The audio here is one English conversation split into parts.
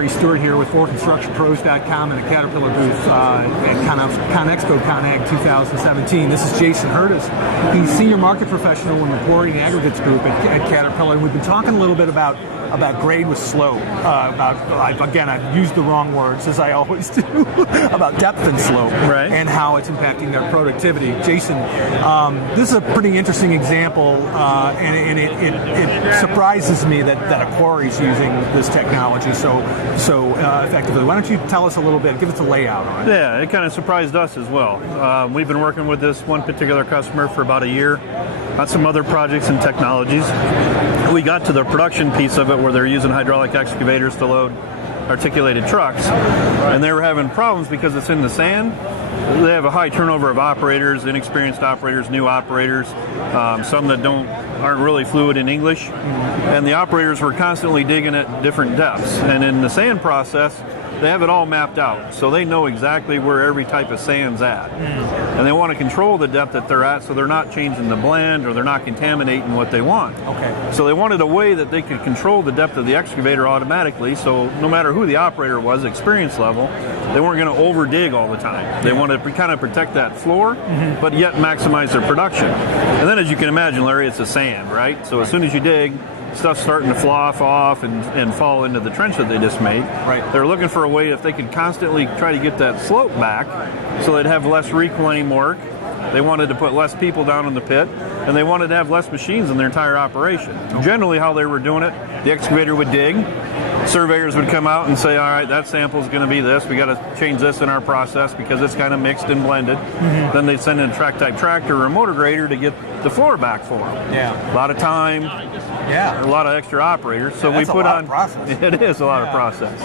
Larry Stewart here with ForConstructionPros.com and a Caterpillar booth at ConExpo ConAg 2017. This is Jason Hurtis. He's Senior Market Professional in the Quarry and Aggregates Group at Caterpillar. And we've been talking a little bit about grade with slope. I've used the wrong words, as I always do, about depth and slope, right, and how it's impacting their productivity. Jason, this is a pretty interesting example, and it surprises me that a quarry's using this technology so effectively. Why don't you tell us a little bit, give us a layout on it? Yeah, it kind of surprised us as well. We've been working with this one particular customer for about a year on some other projects and technologies. We got to the production piece of it where they're using hydraulic excavators to load articulated trucks, and they were having problems because it's in the sand. They have a high turnover of operators, inexperienced operators, new operators, some that aren't really fluent in English, and the operators were constantly digging at different depths. And in the sand process, they have it all mapped out, so they know exactly where every type of sand's at. And they want to control the depth that they're at so they're not changing the blend or they're not contaminating what they want. Okay. So they wanted a way that they could control the depth of the excavator automatically, so no matter who the operator was, experience level, they weren't going to over dig all the time. They wanted to kind of protect that floor, but yet maximize their production. And then, as you can imagine, Larry, it's a sand, right? So as soon as you dig, stuff's starting to floss off and fall into the trench that they just made. Right. They're looking for a way if they could constantly try to get that slope back so they'd have less reclaim work. They wanted to put less people down in the pit, and they wanted to have less machines in their entire operation. Generally, how they were doing it, the excavator would dig, surveyors would come out and say, all right, that sample is going to be this. We got to change this in our process because it's kind of mixed and blended. Then they'd send in a track-type tractor or a motor grader to get the floor back for them. Yeah. A lot of time. Yeah. A lot of extra operators. So That's we put a lot on of process. It is a lot of process.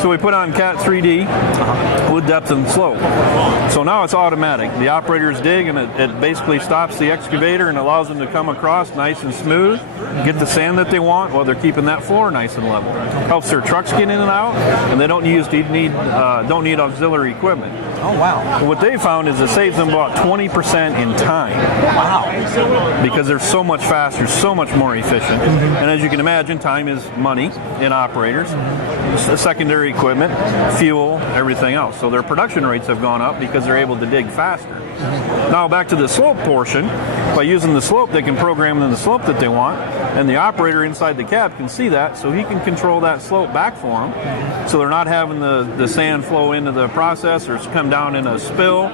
So we put on Cat 3D with depth and slope. So now it's automatic. The operators dig and it basically stops the excavator and allows them to come across nice and smooth, get the sand that they want while they're keeping that floor nice and level. Helps their trucks get in and out, and they don't need auxiliary equipment. Oh, wow. What they found is it saves them about 20% in time. Wow. Because they're so much faster, so much more efficient. And as you can imagine, time is money in operators. Secondary equipment, fuel, everything else. So their production rates have gone up because they're able to dig faster. Now back to the slope portion. By using the slope, they can program in the slope that they want, and the operator inside the cab can see that, so he can control that slope back for them. So they're not having the sand flow into the process or come down in a spill,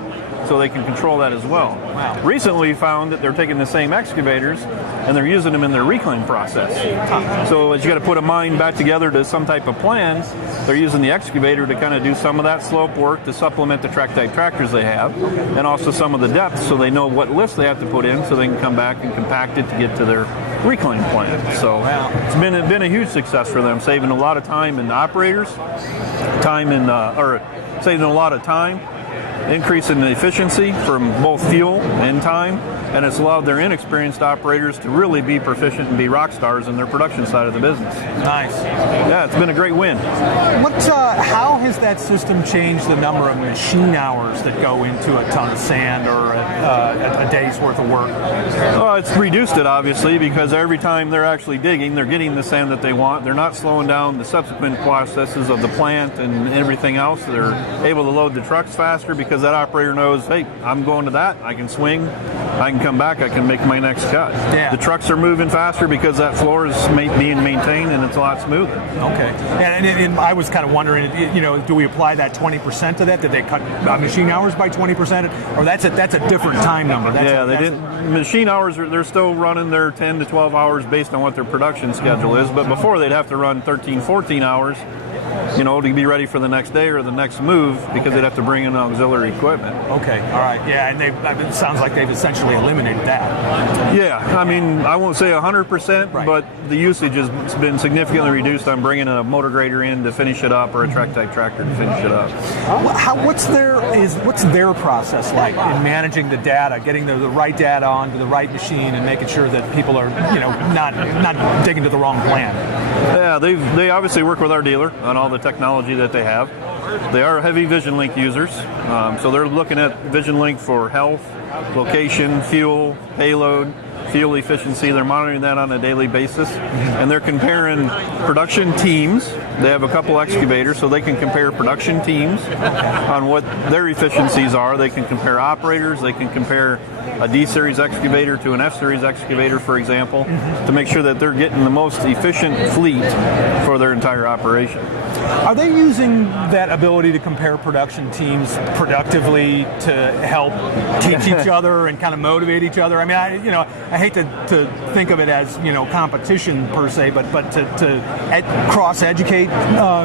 so they can control that as well. Wow. Recently we found that they're taking the same excavators and they're using them in their reclaim process. So as you got to put a mine back together to some type of plan, they're using the excavator to kind of do some of that slope work to supplement the track-type tractors they have, and also some of the depth so they know what lifts they have to put in so they can come back and compact it to get to their reclaim plan. So it's been a huge success for them, saving a lot of time in operators, saving a lot of time, increase in the efficiency from both fuel and time, and it's allowed their inexperienced operators to really be proficient and be rock stars in their production side of the business. Nice. Yeah, it's been a great win. How has that system changed the number of machine hours that go into a ton of sand or a day's worth of work? It's reduced it, obviously, because every time they're actually digging, they're getting the sand that they want. They're not slowing down the subsequent processes of the plant and everything else. They're able to load the trucks faster because that operator knows, hey, I'm going to that, I can swing, I can come back, I can make my next cut. Yeah. The trucks are moving faster because that floor is being maintained and it's a lot smoother. Okay. And I was kind of wondering, do we apply that 20% to that? Did they cut machine hours by 20%? Or that's a different time number? They didn't. Machine hours, they're still running their 10 to 12 hours based on what their production schedule is, but before they'd have to run 13, 14 hours to be ready for the next day or the next move because they'd have to bring in auxiliary equipment. Okay, all right. Yeah, and it sounds like they've essentially eliminated that. Yeah, I mean, I won't say 100%, right, but the usage has been significantly reduced on bringing a motor grader in to finish it up or a track-type tractor to finish it up. What's their process like in managing the data, getting the right data onto the right machine and making sure that people are, not digging to the wrong plan? Yeah, they obviously work with our dealer on all the technology that they have. They are heavy Vision Link users, so they're looking at Vision Link for health, location, fuel, payload, fuel efficiency. They're monitoring that on a daily basis, and they're comparing production teams. They have a couple excavators, so they can compare production teams on what their efficiencies are. They can compare operators. They can compare a D-series excavator to an F-series excavator, for example, to make sure that they're getting the most efficient fleet for their entire operation. Are they using that ability to compare production teams productively to help teach each other and kind of motivate each other? I mean, I hate to think of it as competition per se, but to cross-educate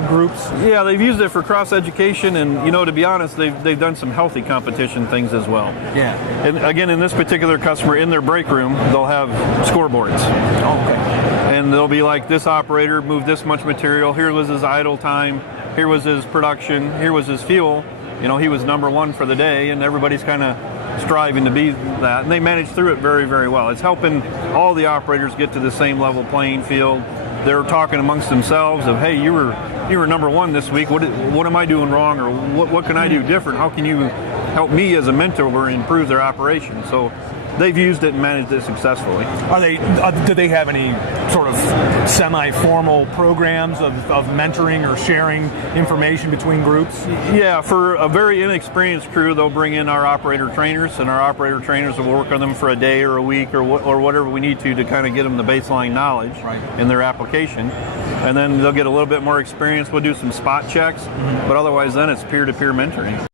groups. Yeah, they've used it for cross-education, and to be honest, they've done some healthy competition things as well. Yeah. And again, in this particular customer, in their break room, they'll have scoreboards. Okay. And they'll be like, this operator moved this much material, here was his idle time, here was his production, here was his fuel. He was number one for the day, and everybody's kind of striving to be that. And they manage through it very, very well. It's helping all the operators get to the same level playing field. They're talking amongst themselves of, hey, you were number one this week. What am I doing wrong, or what can I do different? How can you help me as a mentor improve their operation? So they've used it and managed it successfully. Do they have any sort of semi-formal programs of mentoring or sharing information between groups? Yeah, for a very inexperienced crew, they'll bring in our operator trainers, and our operator trainers will work on them for a day or a week or whatever we need to kind of get them the baseline knowledge in their application. And then they'll get a little bit more experience. We'll do some spot checks, but otherwise then it's peer-to-peer mentoring.